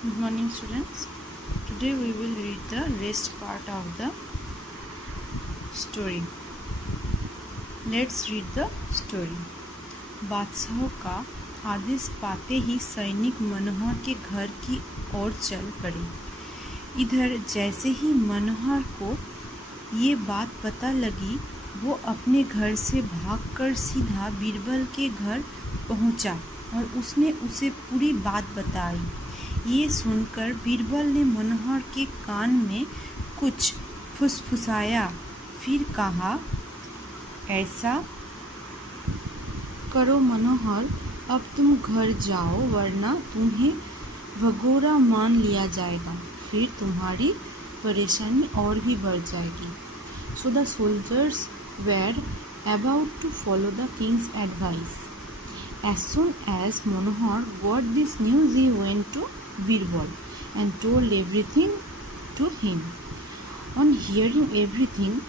Good morning, students. Today we will read the rest part of the story. Let's read the story. बादशाह का आदेश पाते ही सैनिक मनोहर के घर की ओर चल पड़े। इधर जैसे ही मनोहर को ये बात पता लगी, वो अपने घर से भागकर सीधा बीरबल के घर पहुंचा और उसने उसे पूरी बात बताई। ये सुनकर बीरबल ने मनोहर के कान में कुछ फुसफुसाया, फिर कहा, ऐसा करो मनोहर, अब तुम घर जाओ, वरना तुम्हें भगोड़ा मान लिया जाएगा, फिर तुम्हारी परेशानी और भी बढ़ जाएगी। So the soldiers were about to follow the king's advice. As soon as Manohar got this news, he went to Birbal and told everything to him. On hearing everything,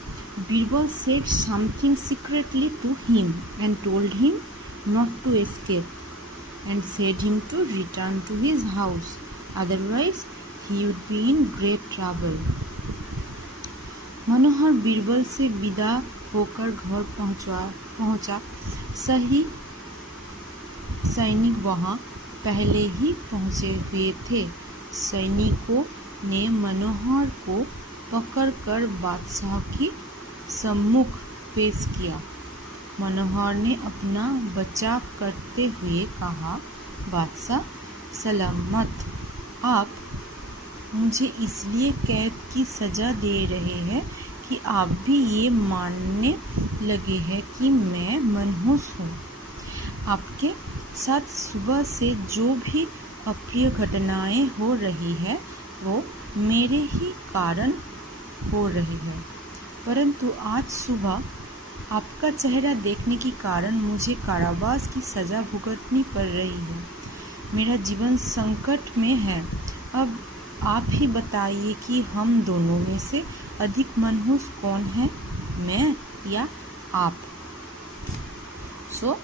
Birbal said something secretly to him and told him not to escape and said him to return to his house, otherwise he would be in great trouble. मनोहर बीरबल से विदा होकर घर पहुंचा। सही सैनिक वहां पहले ही पहुंचे हुए थे। सैनिकों ने मनोहर को पकड़कर बादशाह की सम्मुख पेश किया। मनोहर ने अपना बचाव करते हुए कहा, बादशाह सलामत, आप मुझे इसलिए कैद की सज़ा दे रहे हैं कि आप भी ये मानने लगे हैं कि मैं मनहूस हूँ। आपके साथ सुबह से जो भी अप्रिय घटनाएं हो रही है वो मेरे ही कारण हो रही है, परंतु आज सुबह आपका चेहरा देखने के कारण मुझे कारावास की सज़ा भुगतनी पड़ रही है। मेरा जीवन संकट में है। अब आप ही बताइए कि हम दोनों में से अधिक मनहूस कौन है, मैं या आप? So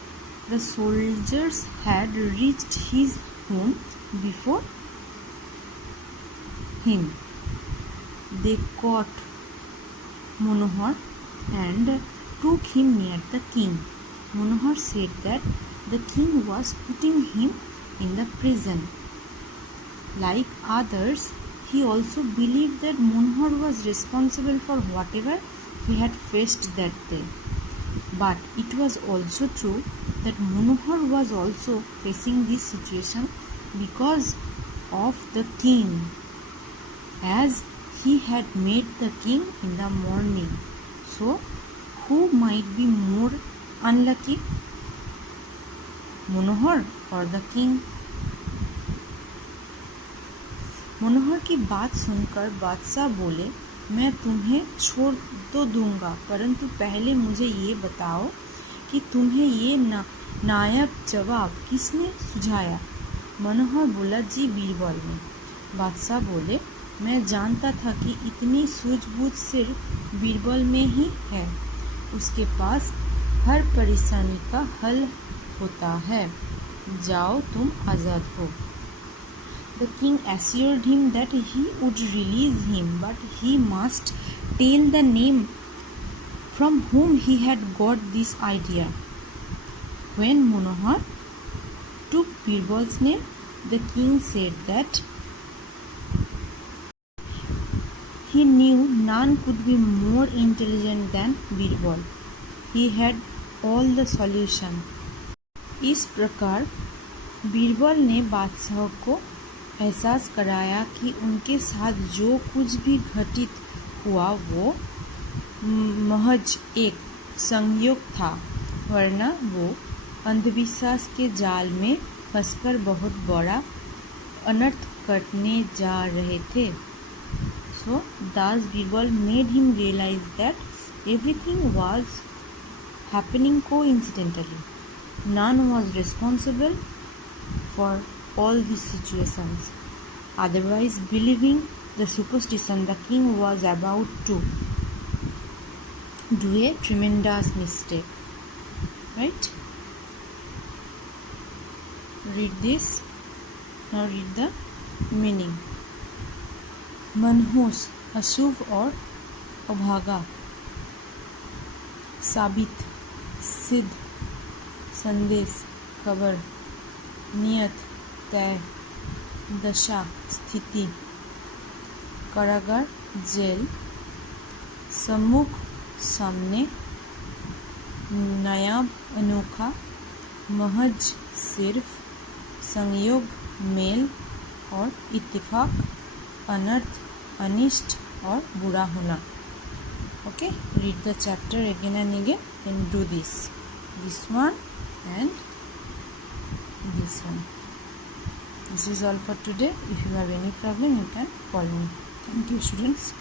the soldiers had reached his home before him. They caught Manohar and took him near the king. Manohar said that the king was putting him in the prison. Like others, he also believed that Manohar was responsible for whatever he had faced that day. But it was also true that Manohar was also facing this situation because of the king, as he had met the king in the morning. So, who might be more unlucky, Manohar or the king? मनोहर की बात सुनकर बादशाह बोले, मैं तुम्हें छोड़ तो दूंगा, परंतु पहले मुझे ये बताओ कि तुम्हें ये नायाब जवाब किसने सुझाया? मनोहर बोला, जी बीरबल ने। बादशाह बोले, मैं जानता था कि इतनी सूझबूझ सिर्फ बीरबल में ही है, उसके पास हर परेशानी का हल होता है। जाओ, तुम आज़ाद हो। The king assured him that he would release him, but he must tell the name from whom he had got this idea. When Manohar took Birbal's name, the king said that he knew none could be more intelligent than Birbal. He had all the solution. इस प्रकार बीरबल ने बादशाह को एहसास कराया कि उनके साथ जो कुछ भी घटित हुआ वो महज एक संयोग था, वरना वो अंधविश्वास के जाल में फंसकर बहुत बड़ा अनर्थ करने जा रहे थे। So thus Birbal made him realize that everything was happening coincidentally. None was responsible for all these situations. Otherwise, believing the superstition, the king was about to do a tremendous mistake. Right? Read this. Now read the meaning. मनहूस अशुभ और अभागा। साबित सिद्ध संदेश खबर। नियत तय। दशा स्थिति। कारागार जेल। सम्मुख सामने। नायाब अनोखा। महज सिर्फ। संयोग मेल और इत्तेफाक। अनर्थ अनिष्ट और बुरा होना। Okay, read the chapter again and again and do this one and this one. This is all for today. If you have any problem, you can call me. Thank you, students.